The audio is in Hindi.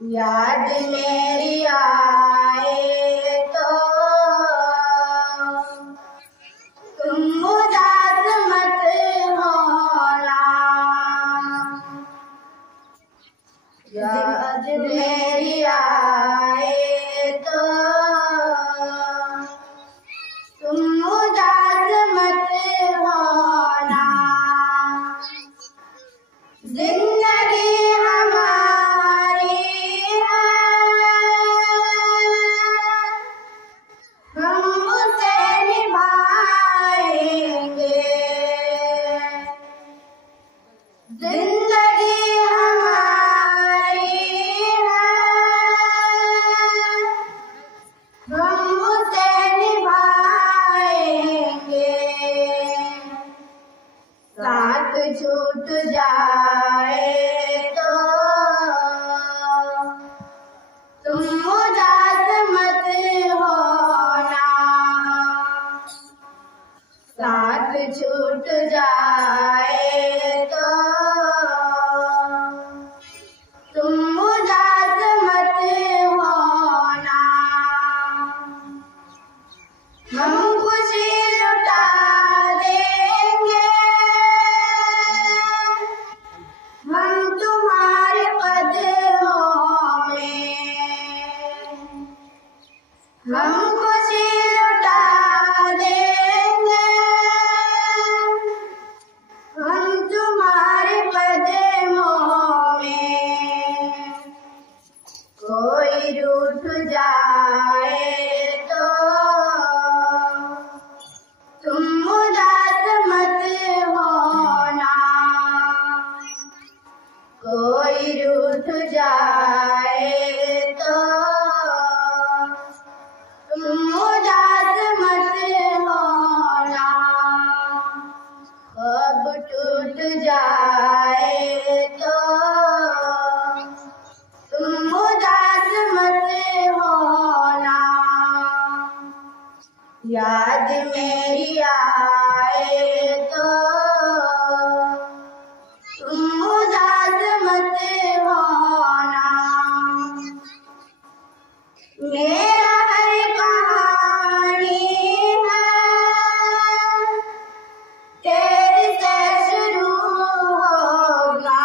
याद मेरी आए तो तुम उदास मत होना। याद मेरी आए तो तुम उदास मत होना। जिंदगी हमारी है, हम उसे निभाएंगे। जिंदगी हमारी है, हम उसे निभाएंगे। साथ छूट जाए तो तुम उदास मत होना। साथ छूट जाए तो तुम उदास मत होना। हम खुशी लुटा देंगे, हम तुम्हारे कदमों में। हम खुशी लुटा देंगे, हम तुम्हारे कदमों में। कोई रूठ जाए तो तुम उदास मत होना। कोई रूठ जाए तो तुम उदास मत होना। ख्वाब टूट जाए तो तुम उदास मत होना। याद मेरी आए तो तुम उदास मत होना। मेरा हर कहानी है तेरे से शुरू होगा।